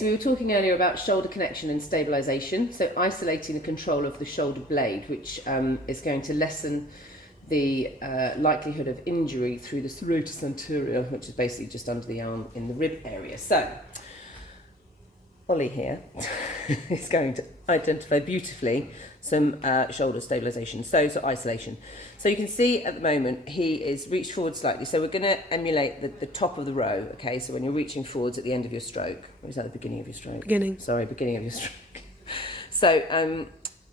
So we were talking earlier about shoulder connection and stabilisation, so isolating the control of the shoulder blade, which is going to lessen the likelihood of injury through the serratus anterior, which is basically just under the arm in the rib area. So Ollie here is going to identify beautifully some shoulder stabilisation, so isolation. So you can see at the moment he is reached forward slightly, so we're going to emulate the top of the row, okay? So when you're reaching forwards at the end of your stroke, or is that the beginning of your stroke? Beginning. Sorry, beginning of your stroke. So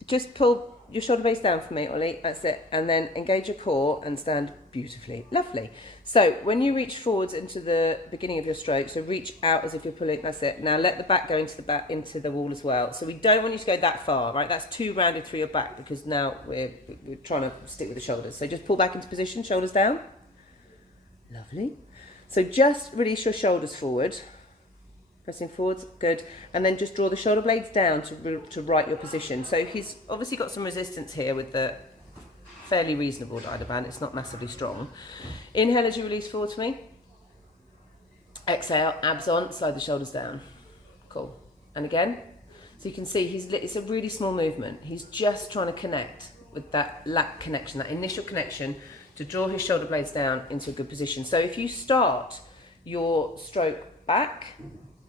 just pull your shoulder blades down for me, Ollie, that's it, and then engage your core and stand beautifully. Lovely. So when you reach forwards into the beginning of your stroke, so reach out as if you're pulling, that's it. Now let the back go into the wall as well. So we don't want you to go that far, right? That's too rounded through your back because now we're trying to stick with the shoulders. So just pull back into position, shoulders down. Lovely. So just release your shoulders forward. Pressing forwards, good. And then just draw the shoulder blades down to right your position. So he's obviously got some resistance here with the fairly reasonable Dynaband. It's not massively strong. Inhale as you release forward to me. Exhale, abs on, slide the shoulders down. Cool. And again. So you can see it's a really small movement. He's just trying to connect with that lat connection, that initial connection to draw his shoulder blades down into a good position. So if you start your stroke back,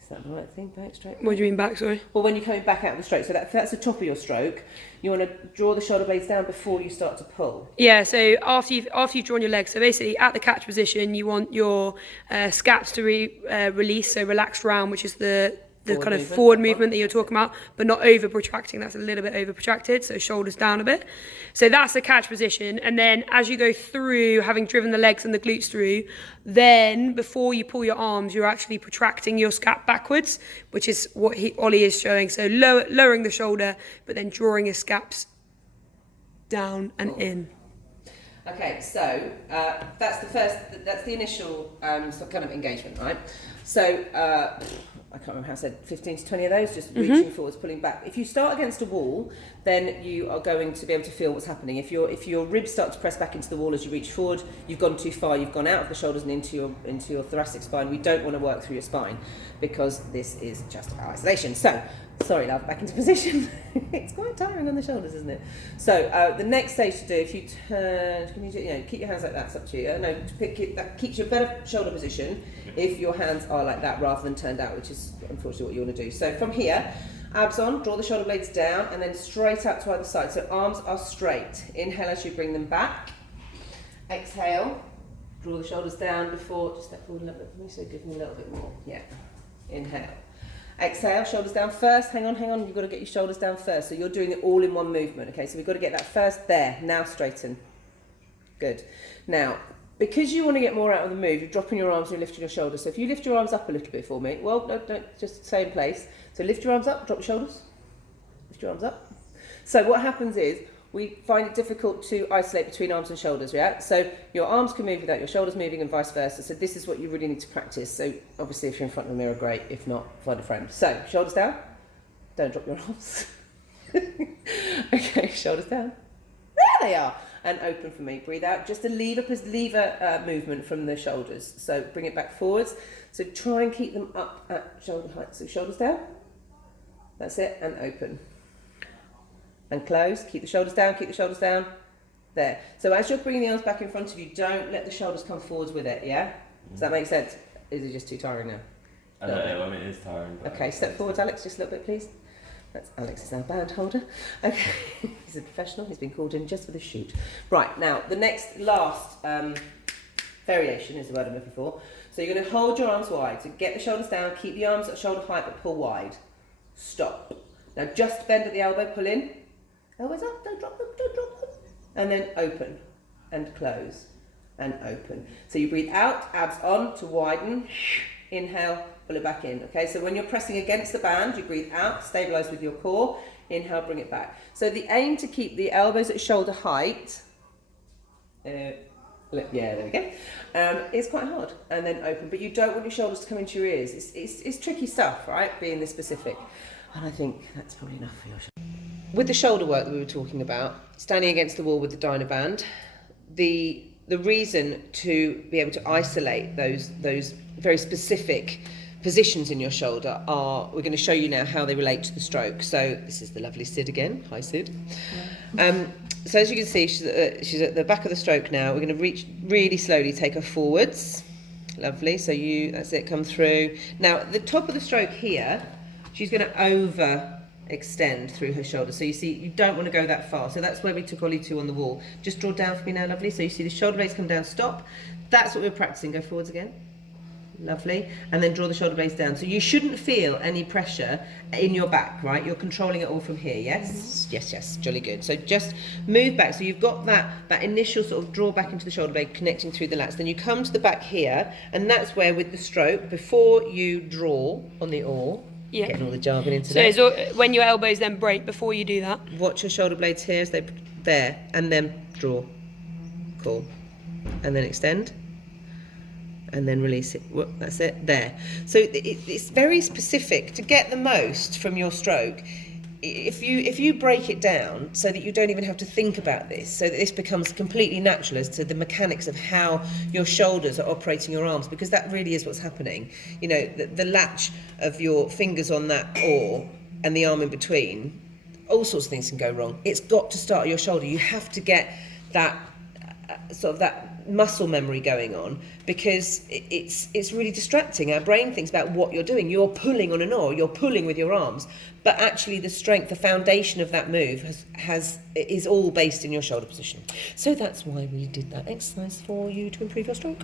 is that the right thing? Back, straight? What do you mean back, sorry? Well, when you're coming back out of the stroke, so that's the top of your stroke, you want to draw the shoulder blades down before you start to pull. Yeah, so after you've drawn your legs, so basically at the catch position, you want your scaps to release, so relaxed round, which is the kind of forward movement that you're talking about, but not over protracting. That's a little bit over protracted, so shoulders down a bit. So that's the catch position. And then as you go through, having driven the legs and the glutes through, then before you pull your arms, you're actually protracting your scap backwards, which is what Ollie is showing. So lowering the shoulder, but then drawing his scaps down and in. Okay, so that's the initial kind of engagement, right? So I can't remember how I said 15 to 20 of those, just reaching forwards, pulling back. If you start against a wall, then you are going to be able to feel what's happening. If your ribs start to press back into the wall as you reach forward, you've gone too far, you've gone out of the shoulders and into your thoracic spine. We don't want to work through your spine because this is just isolation. So, sorry love, back into position. It's quite tiring on the shoulders, isn't it? So the next stage to do, if you turn, can you keep your hands like that, it's up to you. No, that keeps you a better shoulder position if your hands are like that rather than turned out, which is unfortunately what you want to do. So from here, abs on, draw the shoulder blades down and then straight out to either side. So arms are straight. Inhale as you bring them back. Exhale, draw the shoulders down before, just step forward a little bit for me, so give me a little bit more. Yeah. Inhale. Exhale, shoulders down first. Hang on, you've got to get your shoulders down first. So you're doing it all in one movement, okay? So we've got to get that first there. Now straighten. Good. Now, because you want to get more out of the move, you're dropping your arms and you're lifting your shoulders. So if you lift your arms up a little bit for me, well, no, don't, just stay in place. So lift your arms up, drop your shoulders. Lift your arms up. So what happens is, we find it difficult to isolate between arms and shoulders, yeah? So your arms can move without your shoulders moving and vice versa. So this is what you really need to practice. So obviously if you're in front of a mirror, great. If not, find a friend. So shoulders down. Don't drop your arms. Okay, shoulders down. There they are. And open for me. Breathe out. Just a lever movement from the shoulders. So bring it back forwards. So try and keep them up at shoulder height. So shoulders down. That's it. And open. And close, keep the shoulders down, there. So as you're bringing the arms back in front of you, don't let the shoulders come forwards with it, yeah? Does that make sense? Is it just too tiring now? I don't know, I mean it is tiring. Okay, step forward Alex, just a little bit please. That's Alex is our band holder. Okay, he's a professional, he's been called in just for the shoot. Right, now the last variation is the word I'm looking for. So you're going to hold your arms wide, so get the shoulders down, keep the arms at shoulder height but pull wide. Stop. Now just bend at the elbow, pull in. Elbows up, don't drop them. And then open and close and open. So you breathe out, abs on to widen. Inhale, pull it back in. Okay, so when you're pressing against the band, you breathe out, stabilize with your core. Inhale, bring it back. So the aim to keep the elbows at shoulder height, yeah, there we go, it's quite hard. And then open, but you don't want your shoulders to come into your ears. It's tricky stuff, right, being this specific. And I think that's probably enough for your shoulder. With the shoulder work that we were talking about, standing against the wall with the Dynaband, the reason to be able to isolate those very specific positions in your shoulder we're going to show you now how they relate to the stroke. So this is the lovely Sid again. Hi, Sid. So as you can see, she's at the back of the stroke now. We're going to reach really slowly, take her forwards. Lovely. So that's it, come through. Now, at the top of the stroke here, she's going to overextend through her shoulder. So you see, you don't want to go that far. So that's where we took Ollie to on the wall. Just draw down for me now, lovely. So you see the shoulder blades come down, stop. That's what we're practicing. Go forwards again. Lovely. And then draw the shoulder blades down. So you shouldn't feel any pressure in your back, right? You're controlling it all from here, yes? Yes, jolly good. So just move back. So you've got that initial sort of draw back into the shoulder blade, connecting through the lats. Then you come to the back here, and that's where with the stroke, before you draw on the oar, getting all the jargon into there. So when your elbows then break, before you do that. Watch your shoulder blades here as there, and then draw. Cool. And then extend. And then release it. Well, that's it. There. So it's very specific to get the most from your stroke. If you break it down so that you don't even have to think about this, so that this becomes completely natural as to the mechanics of how your shoulders are operating your arms, because that really is what's happening. You know, the latch of your fingers on that oar and the arm in between, all sorts of things can go wrong. It's got to start at your shoulder. You have to get that sort of that muscle memory going on, because it's really distracting. Our brain thinks about what you're doing. You're pulling on an oar, you're pulling with your arms, but actually the strength, the foundation of that move is all based in your shoulder position. So that's why we did that exercise for you to improve your stroke.